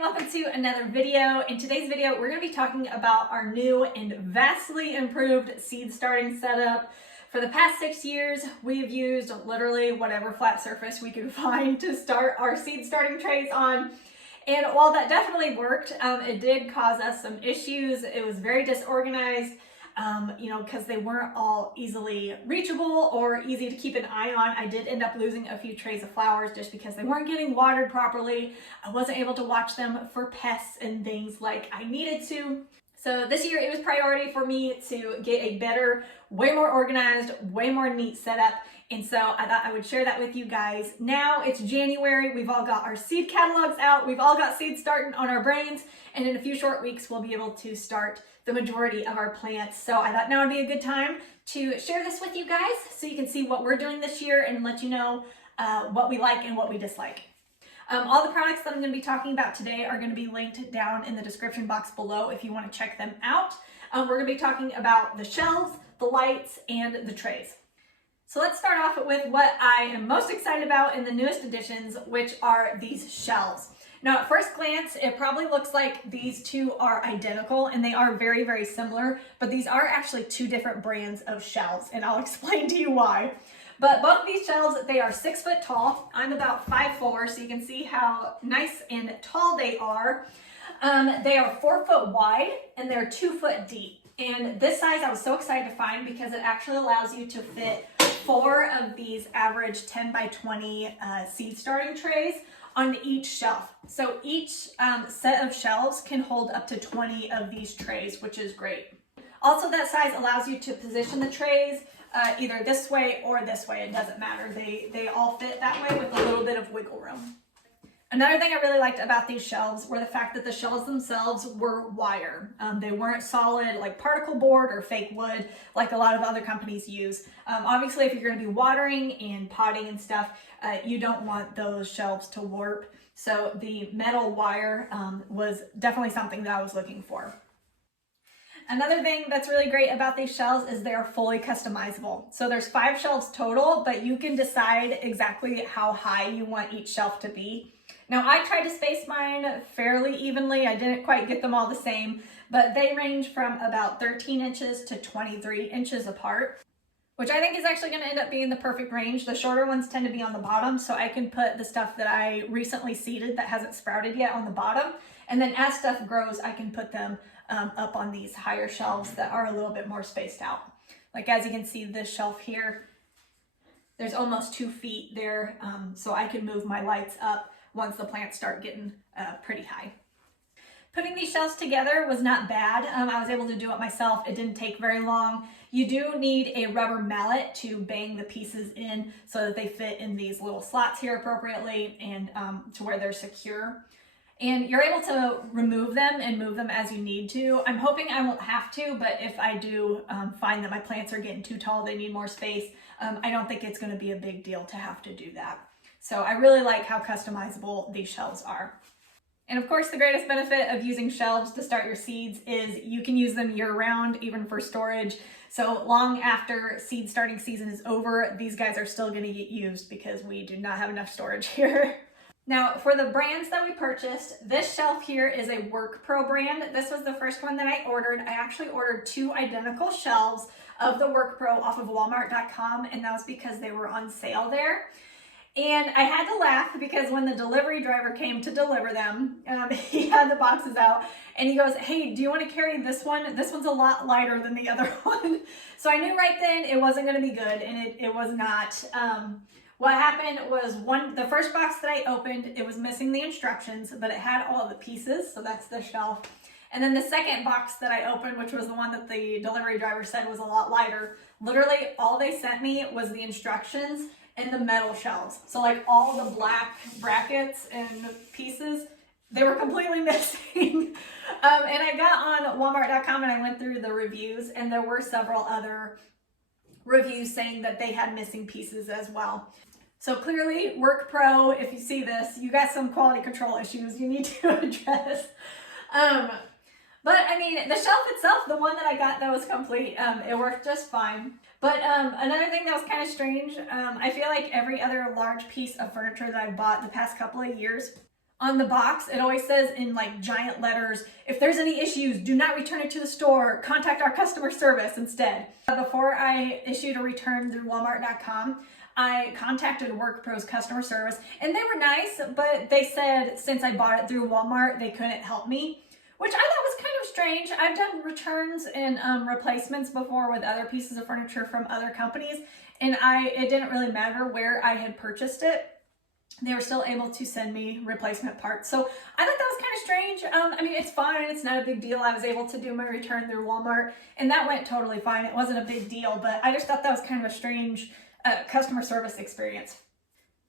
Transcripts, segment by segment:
and welcome to another video. In today's video, we're going to be talking about our new and vastly improved seed starting setup. For the past 6 years, we've used literally whatever flat surface we could find to start our seed starting trays on. And while that definitely worked, it did cause us some issues. It was very disorganized, because they weren't all easily reachable or easy to keep an eye on. I did end up losing a few trays of flowers just because they weren't getting watered properly. I wasn't able to watch them for pests and things like I needed to. So this year it was priority for me to get a better, way more organized, way more neat setup. And so I thought I would share that with you guys. Now it's January, we've all got our seed catalogs out, we've all got seeds starting on our brains, and in a few short weeks we'll be able to start the majority of our plants. So I thought now would be a good time to share this with you guys so you can see what we're doing this year and let you know what we like and what we dislike. All the products that I'm going to be talking about today are going to be linked down in the description box below if you want to check them out. We're going to be talking about the shelves, the lights, and the trays. So let's start off with what I am most excited about in the newest additions, which are these shelves. Now, at first glance, it probably looks like these two are identical, and they are very, very similar, but these are actually two different brands of shelves, and I'll explain to you why. But both of these shelves, they are 6 foot tall. I'm about 5'4", so you can see how nice and tall they are. They are 4 foot wide, and they're 2 foot deep. And this size I was so excited to find because it actually allows you to fit 4 of these average 10 by 20 seed starting trays on each shelf. So each set of shelves can hold up to 20 of these trays, which is great. Also, that size allows you to position the trays either this way or this way. It doesn't matter. They all fit that way with a little bit of wiggle room. Another thing I really liked about these shelves were the fact that the shelves themselves were wire. They weren't solid like particle board or fake wood like a lot of other companies use. Obviously, if you're going to be watering and potting and stuff, you don't want those shelves to warp. So the metal wire was definitely something that I was looking for. Another thing that's really great about these shelves is they're fully customizable. So there's 5 shelves total, but you can decide exactly how high you want each shelf to be. Now, I tried to space mine fairly evenly. I didn't quite get them all the same, but they range from about 13 inches to 23 inches apart, which I think is actually going to end up being the perfect range. The shorter ones tend to be on the bottom, so I can put the stuff that I recently seeded that hasn't sprouted yet on the bottom. And then as stuff grows, I can put them up on these higher shelves that are a little bit more spaced out. Like as you can see, this shelf here, there's almost 2 feet there, so I can move my lights up once the plants start getting pretty high. Putting these shelves together was not bad. I was able to do it myself. It didn't take very long. You do need a rubber mallet to bang the pieces in so that they fit in these little slots here appropriately and to where they're secure. And you're able to remove them and move them as you need to. I'm hoping I won't have to, but if I do find that my plants are getting too tall, they need more space, I don't think it's going to be a big deal to have to do that. So I really like how customizable these shelves are. And of course, the greatest benefit of using shelves to start your seeds is you can use them year-round, even for storage. So long after seed starting season is over, these guys are still going to get used because we do not have enough storage here. Now, for the brands that we purchased, this shelf here is a Work Pro brand. This was the first one that I ordered. I actually ordered 2 identical shelves of the Work Pro off of Walmart.com, and that was because they were on sale there. And I had to laugh because when the delivery driver came to deliver them, he had the boxes out and he goes, "Hey, do you want to carry this one? This one's a lot lighter than the other one." So I knew right then it wasn't going to be good, and it was not. What happened was the first box that I opened, it was missing the instructions, but it had all the pieces, so that's the shelf. And then the second box that I opened, which was the one that the delivery driver said was a lot lighter, literally all they sent me was the instructions and the metal shelves. So like all the black brackets and pieces, they were completely missing. And I got on Walmart.com and I went through the reviews, and there were several other reviews saying that they had missing pieces as well. So clearly, Work Pro, if you see this, you got some quality control issues you need to address. But I mean, the shelf itself, the one that I got that was complete, it worked just fine. But another thing that was kind of strange, I feel like every other large piece of furniture that I've bought the past couple of years, On the box, it always says in like giant letters, if there's any issues, do not return it to the store. Contact our customer service instead. Before I issued a return through Walmart.com, I contacted WorkPro's customer service and they were nice, but they said since I bought it through Walmart, they couldn't help me, which I thought was kind of strange. I've done returns and replacements before with other pieces of furniture from other companies, and it didn't really matter where I had purchased it. They were still able to send me replacement parts. So I thought that was kind of strange. I mean, it's fine. It's not a big deal. I was able to do my return through Walmart and that went totally fine. It wasn't a big deal, but I just thought that was kind of a strange customer service experience.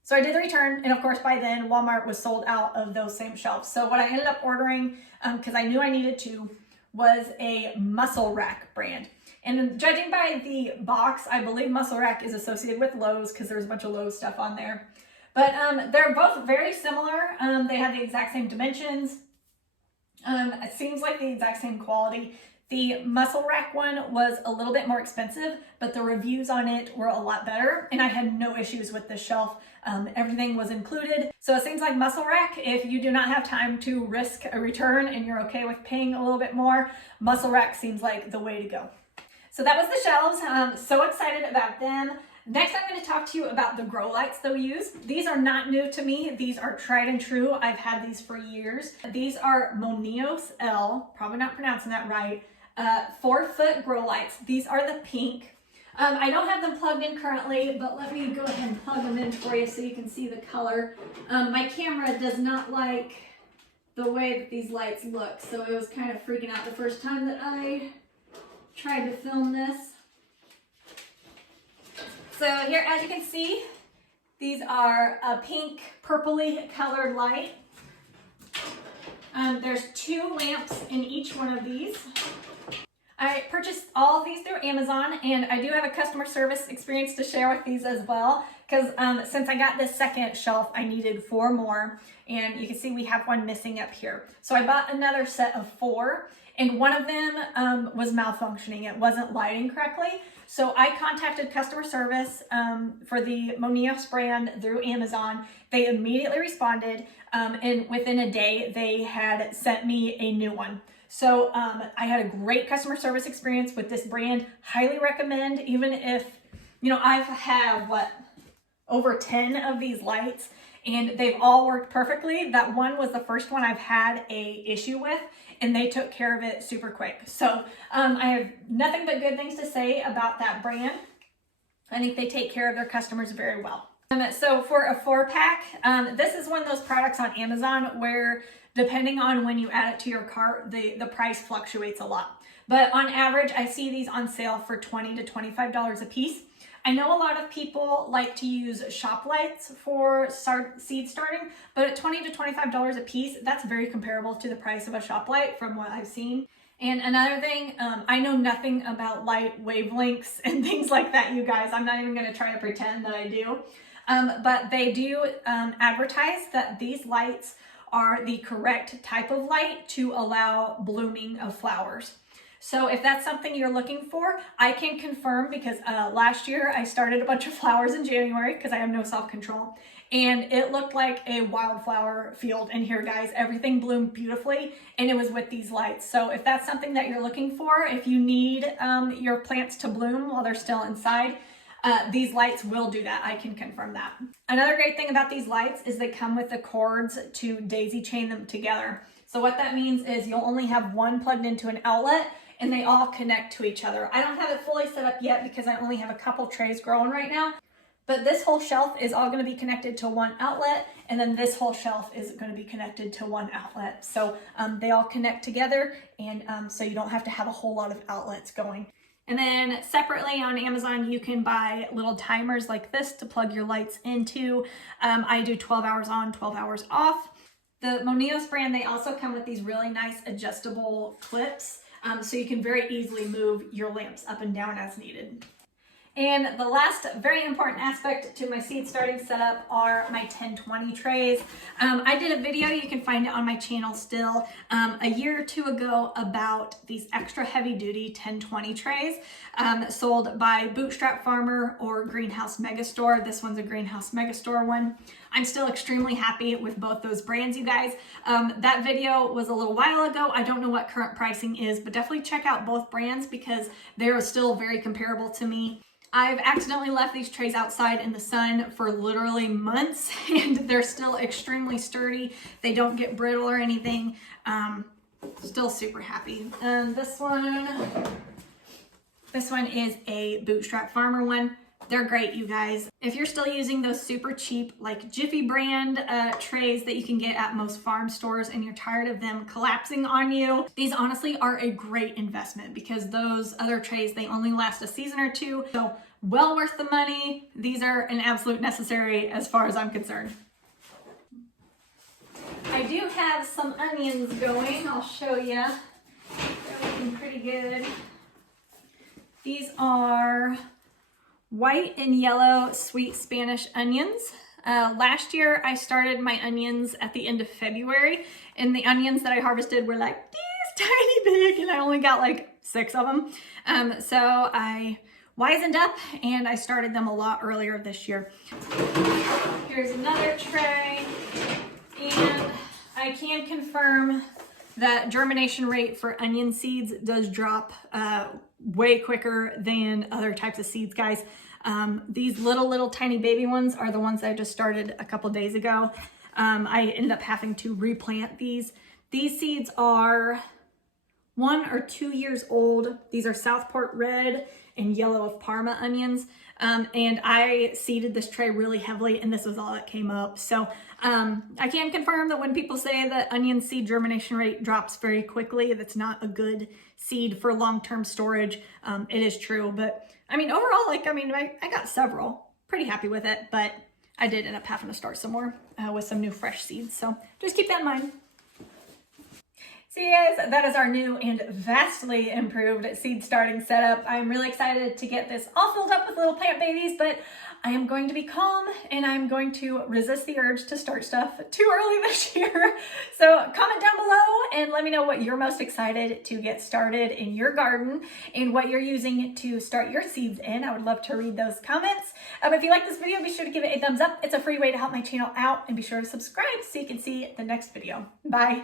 So I did the return, and of course by then Walmart was sold out of those same shelves. So what I ended up ordering, because I knew I needed to, was a Muscle Rack brand. And judging by the box, I believe Muscle Rack is associated with Lowe's because there's a bunch of Lowe's stuff on there. But they're both very similar. They have the exact same dimensions. It seems like the exact same quality. The Muscle Rack one was a little bit more expensive, but the reviews on it were a lot better, and I had no issues with the shelf. Everything was included. So it seems like Muscle Rack, if you do not have time to risk a return and you're okay with paying a little bit more, Muscle Rack seems like the way to go. So that was the shelves. So excited about them. Next, I'm going to talk to you about the grow lights that we use. These are not new to me. These are tried and true. I've had these for years. These are Moneos L, probably not pronouncing that right, 4-foot grow lights. These are the pink. I don't have them plugged in currently, but let me go ahead and plug them in for you so you can see the color. My camera does not like the way that these lights look, so it was kind of freaking out the first time that I tried to film this. So here, as you can see, these are a pink, purpley colored light. There's 2 lamps in each one of these. I purchased all of these through Amazon, and I do have a customer service experience to share with these as well, because since I got this second shelf, I needed 4 more, and you can see we have one missing up here. So I bought another set of 4, and one of them was malfunctioning. It wasn't lighting correctly. So I contacted customer service for the Moneos brand through Amazon. They immediately responded, and within a day, they had sent me a new one. So I had a great customer service experience with this brand. Highly recommend, even if, you know, I've had, over 10 of these lights, and they've all worked perfectly. That one was the first one I've had a issue with, and they took care of it super quick. So I have nothing but good things to say about that brand. I think they take care of their customers very well. So for a 4-pack, this is one of those products on Amazon where depending on when you add it to your cart, the price fluctuates a lot. But on average, I see these on sale for $20 to $25 a piece. I know a lot of people like to use shop lights for seed starting, but at $20 to $25 a piece, that's very comparable to the price of a shop light from what I've seen. And another thing, I know nothing about light wavelengths and things like that, you guys. I'm not even going to try to pretend that I do. But they do advertise that these lights are the correct type of light to allow blooming of flowers. So if that's something you're looking for, I can confirm, because last year I started a bunch of flowers in January because I have no self-control, and it looked like a wildflower field in here, guys. Everything bloomed beautifully, and it was with these lights. So if that's something that you're looking for, if you need your plants to bloom while they're still inside, these lights will do that. I can confirm that. Another great thing about these lights is they come with the cords to daisy chain them together. So what that means is you'll only have one plugged into an outlet, and they all connect to each other. I don't have it fully set up yet because I only have a couple trays growing right now, but this whole shelf is all gonna be connected to one outlet, and then this whole shelf is gonna be connected to one outlet. So they all connect together, and so you don't have to have a whole lot of outlets going. And then separately on Amazon, you can buy little timers like this to plug your lights into. I do 12 hours on, 12 hours off. The Moneos brand, they also come with these really nice adjustable clips. So you can very easily move your lamps up and down as needed. And the last very important aspect to my seed starting setup are my 10-20 trays. I did a video, you can find it on my channel still, a year or two ago about these extra heavy duty 10-20 trays sold by Bootstrap Farmer or Greenhouse Megastore. This one's a Greenhouse Megastore one. I'm still extremely happy with both those brands, you guys. That video was a little while ago. I don't know what current pricing is, but definitely check out both brands because they're still very comparable to me. I've accidentally left these trays outside in the sun for literally months and they're still extremely sturdy. They don't get brittle or anything. Still super happy. This one is a Bootstrap Farmer one. They're great, you guys. If you're still using those super cheap, like Jiffy brand trays that you can get at most farm stores and you're tired of them collapsing on you, these honestly are a great investment because those other trays, they only last a season or two. So well worth the money. These are an absolute necessary as far as I'm concerned. I do have some onions going. I'll show you. They're looking pretty good. These are white and yellow sweet Spanish onions. Last year I started my onions at the end of February and the onions that I harvested were like this tiny big and I only got like 6 of them. So I wisened up and I started them a lot earlier this year. Here's another tray and I can confirm that germination rate for onion seeds does drop way quicker than other types of seeds, guys. These little tiny baby ones are the ones I just started a couple days ago. I ended up having to replant these. These seeds are 1 or 2 years old. These are Southport red and yellow of Parma onions. And I seeded this tray really heavily and this was all that came up. So I can confirm that when people say that onion seed germination rate drops very quickly, that's not a good seed for long-term storage. It is true, but I mean, overall, I got several. Pretty happy with it, but I did end up having to start some more with some new fresh seeds. So just keep that in mind. So you guys, that is our new and vastly improved seed starting setup. I'm really excited to get this all filled up with little plant babies, but I am going to be calm and I'm going to resist the urge to start stuff too early this year. So comment down below and let me know what you're most excited to get started in your garden and what you're using to start your seeds in. I would love to read those comments. If you like this video, be sure to give it a thumbs up. It's a free way to help my channel out and be sure to subscribe so you can see the next video. Bye.